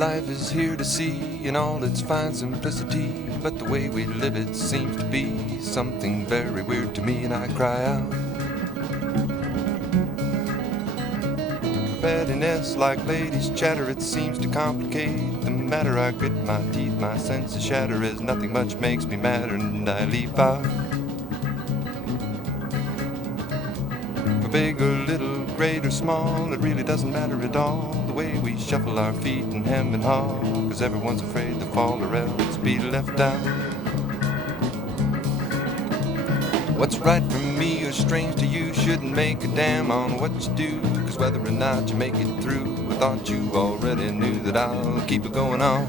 life is here to see in all its fine simplicity, but the way we live it seems to be something very weird to me, and I cry out. Pettiness, like ladies' chatter, it seems to complicate the matter. I grit my teeth, my senses shatter as nothing much makes me matter, and I leave out. For big or little, great or small, it really doesn't matter at all, the way we shuffle our feet and hem and haw, 'cause everyone's afraid to fall or else be left out. What's right for me or strange to you shouldn't make a damn on what you do, 'cause whether or not you make it through, I thought you already knew that I'll keep it going on.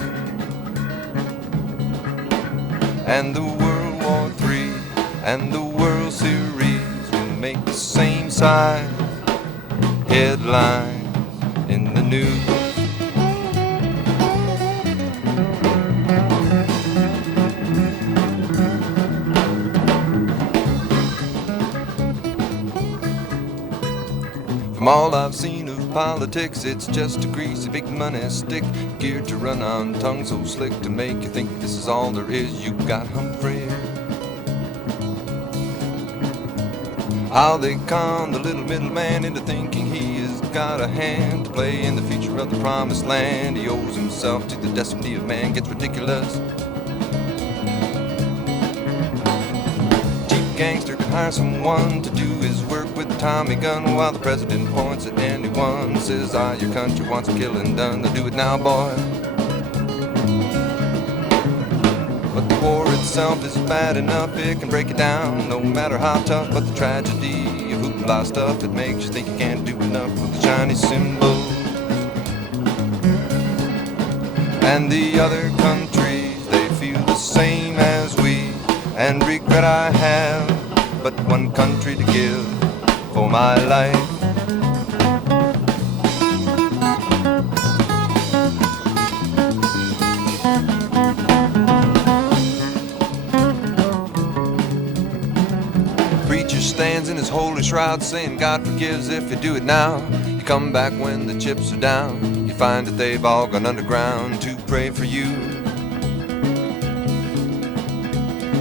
And the World War III and the World Series will make the same size headlines in the news. From all I've seen of politics, it's just a greasy big money stick, geared to run on tongue so slick to make you think this is all there is. You got Humphrey, how they con the little middleman into thinking he has got a hand to play in the future of the promised land. He owes himself to the destiny of man, gets ridiculous. Gangster can hire someone to do his work with a Tommy gun while the president points at anyone, says, "Ah, your country wants a killing done, they'll do it now, boy." But the war itself is bad enough, it can break you down, no matter how tough. But the tragedy of hoopla stuff, it makes you think you can't do enough with the shiny symbols. And the other countries, they feel the same as we, and regret I have but one country to give for my life. Preacher stands in his holy shroud saying God forgives if you do it now. You come back when the chips are down, you find that they've all gone underground to pray for you.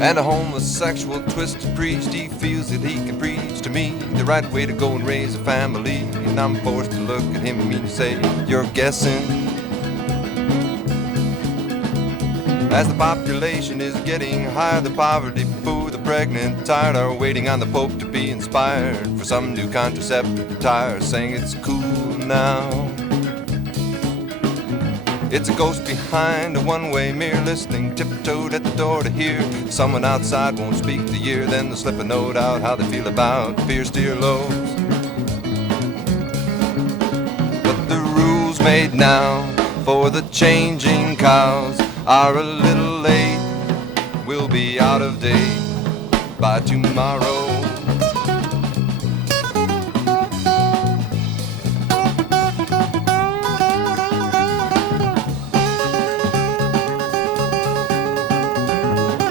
And a homosexual twisted priest, he feels that he can preach to me the right way to go and raise a family. And I'm forced to look at him and mean to say, "You're guessing." As the population is getting higher, the poverty, poor, the pregnant, tired are waiting on the Pope to be inspired for some new contraceptive attire, saying it's cool now. It's a ghost behind a one-way mirror, listening, tiptoed at the door to hear someone outside won't speak the year. Then they'll slip a note out how they feel about fierce deer loaves. But the rules made now for the changing cows are a little late, will be out of date by tomorrow.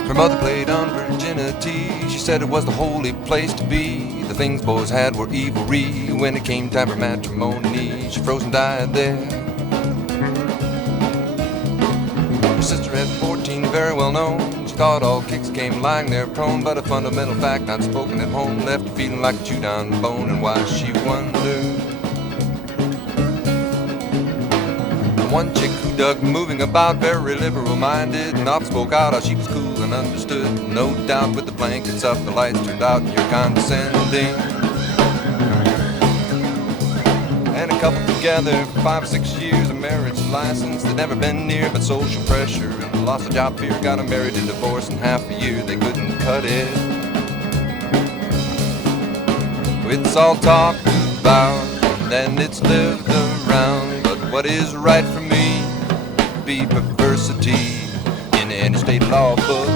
Her mother played on virginity, she said it was the holy place to be. The things boys had were evilry, when it came time for matrimony, she froze and died there. Her sister had 14, very well known, she thought all kicks came lying there prone, but a fundamental fact not spoken at home left her feeling like a chewed on bone, and why she wondered. One chick who dug moving about, very liberal-minded, and oft spoke out how she was cool and understood. No doubt with the blankets up, the lights turned out, and you're condescending. And a couple together for 5 or 6 years, a marriage license they'd never been near, but social pressure and loss of job fear got them married and divorced in half a year. They couldn't cut it. It's all talked about, and then it's lived around. What is right for me be perversity in any state law book.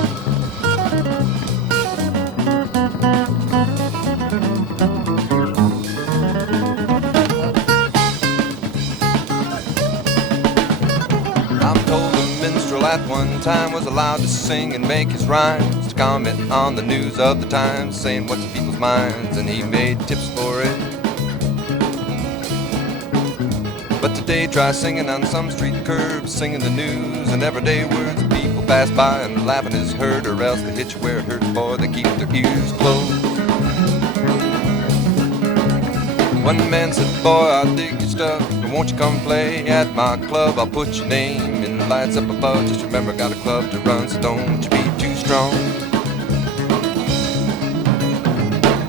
I'm told a minstrel at one time was allowed to sing and make his rhymes, to comment on the news of the times, saying what's in people's minds, and he made tips for it. But today try singing on some street curb, singing the news and everyday words. People pass by and laughing is heard, or else they hit you where it hurts, boy, they keep their ears closed. One man said, boy, I dig your stuff, but won't you come play at my club? I'll put your name in the lights up above. Just remember, I got a club to run, so don't you be too strong.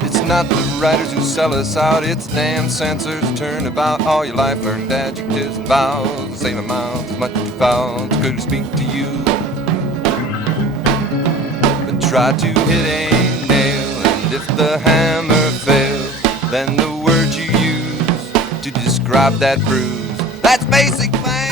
It's not the writers who sell us out, it's damn censors turn about. All your life learned adjectives and vowels, the same amount as much as vowels could speak to you. But try to hit a nail, and if the hammer fails, then the word you use to describe that bruise, that's basic language.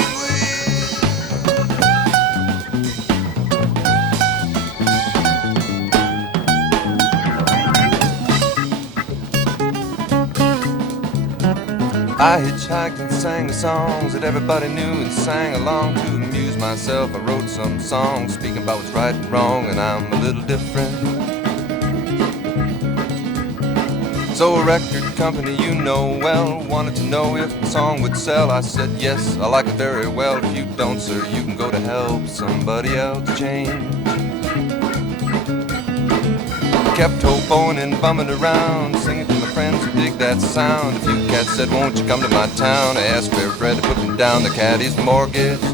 I hitchhiked and sang the songs that everybody knew and sang along to amuse myself. I wrote some songs speaking about what's right and wrong, and I'm a little different. So a record company you know well wanted to know if the song would sell. I said yes, I like it very well. If you don't, sir, you can go to help somebody else change. Kept hoboing and bumming around, singing to my friends who dig that sound. A few cats said, won't you come to my town? I asked for bread to put them down, the caddy's mortgaged.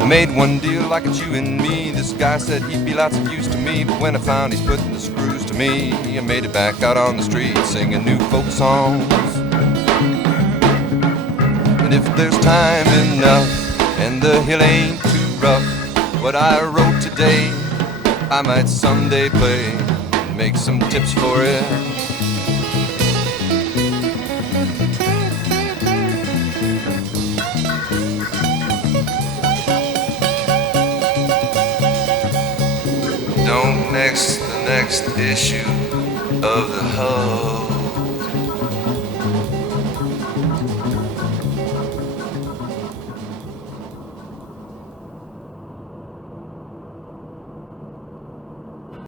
I made one deal like it's you and me. This guy said he'd be lots of use to me, but when I found he's putting the screws to me, I made it back out on the street singing new folk songs. And if there's time enough and the hill ain't too rough, what I wrote today I might someday play and make some tips for it. Don't next the next issue of the Hub.